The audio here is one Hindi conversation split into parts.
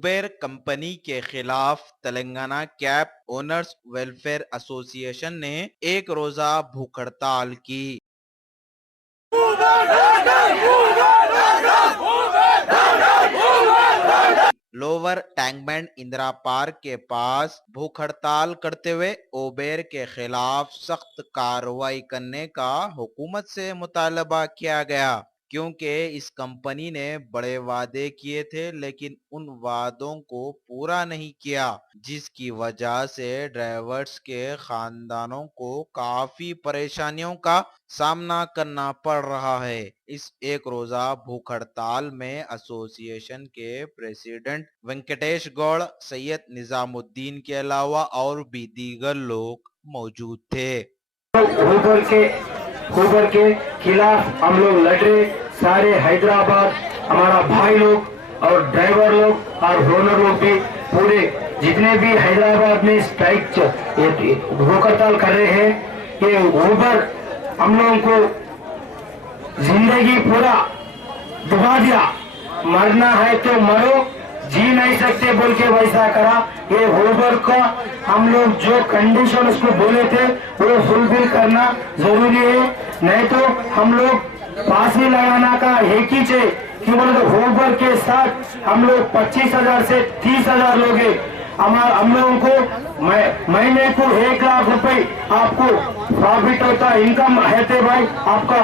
उबेर कंपनी के खिलाफ Telangana cab owners welfare association ने एक रोजा भूख हड़ताल की। लोअर टैंकबैंड इंदिरा पार्क के पास भूख हड़ताल करते हुए उबेर के खिलाफ सख्त कार्रवाई करने का हुकूमत से मुतालबा किया गया, क्योंकि इस कंपनी ने बड़े वादे किए थे लेकिन उन वादों को पूरा नहीं किया, जिसकी वजह से ड्राइवर्स के खानदानों को काफी परेशानियों का सामना करना पड़ रहा है। इस एक रोजा भूख हड़ताल में एसोसिएशन के प्रेसिडेंट वेंकटेश गौड़, सैयद निजामुद्दीन के अलावा और भी दीगर लोग मौजूद थे। उबर के खिलाफ हम लोग लड़ रहे, सारे हैदराबाद हमारा भाई लोग और ड्राइवर लोग और ओनर लोग भी, पूरे जितने भी हैदराबाद में स्ट्राइक भूख हड़ताल कर रहे हैं। ये उबर हम लोगों को जिंदगी पूरा डुबा दिया, मरना है तो मरो, जी नहीं सकते बोल के वैसा करा। ये उबर का हम लोग जो कंडीशन उसको बोले थे वो फुलफिल करना जरूरी है, नहीं तो हम लोग फांसी लगाना का एक ही चाहिए कि बोले तो उबर के साथ हम लोग 25,000 से 30,000 लोग हैं। हम लोगों को महीने को 1 लाख रुपए आपको प्रॉफिट होता, इनकम है थे भाई, आपका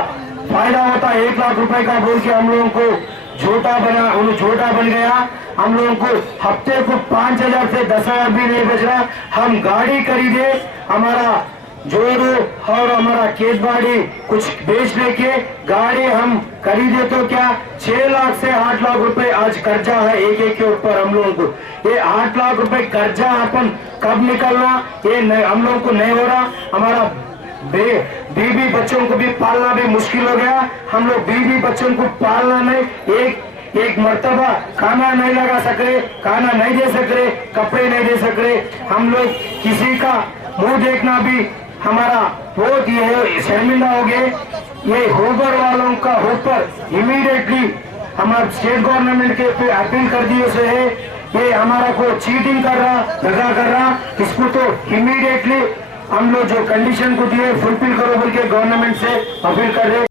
फायदा होता 1 लाख रुपए का बोल के हम लोगों को झूठा बन गया। हम लोगों को हफ्ते को 5,000 से 10,000 भी नहीं बच रहा। हम गाड़ी खरीदे, हमारा जोड़ो और हमारा खेत बाड़ी कुछ बेच लेके गाड़ी हम खरीदे तो क्या 6 लाख से 8 लाख रुपए आज कर्जा है एक के ऊपर हम लोगों को। ये 8 लाख रुपए कर्जा अपन कब निकलना ये हम लोगों को नहीं हो रहा। हमारा बीवी बच्चों को भी पालना भी मुश्किल हो गया। हम लोग बीवी बच्चों को पालना नहीं, एक मर्तबा खाना नहीं लगा सक रहे, खाना नहीं दे सक रहे, कपड़े नहीं दे सक रहे। हम लोग किसी का मुंह देखना भी हमारा बहुत ये शर्मिंदा हो गए। ये उबर वालों का ऊपर इमीडिएटली हमारे स्टेट गवर्नमेंट के पे अपील कर दिए से है, ये हमारा को चीटिंग कर रहा, दगा कर रहा, इसको तो इमीडिएटली हम लोग जो कंडीशन को दिए फुलफिल करो बोल के गवर्नमेंट से अपील कर रहे।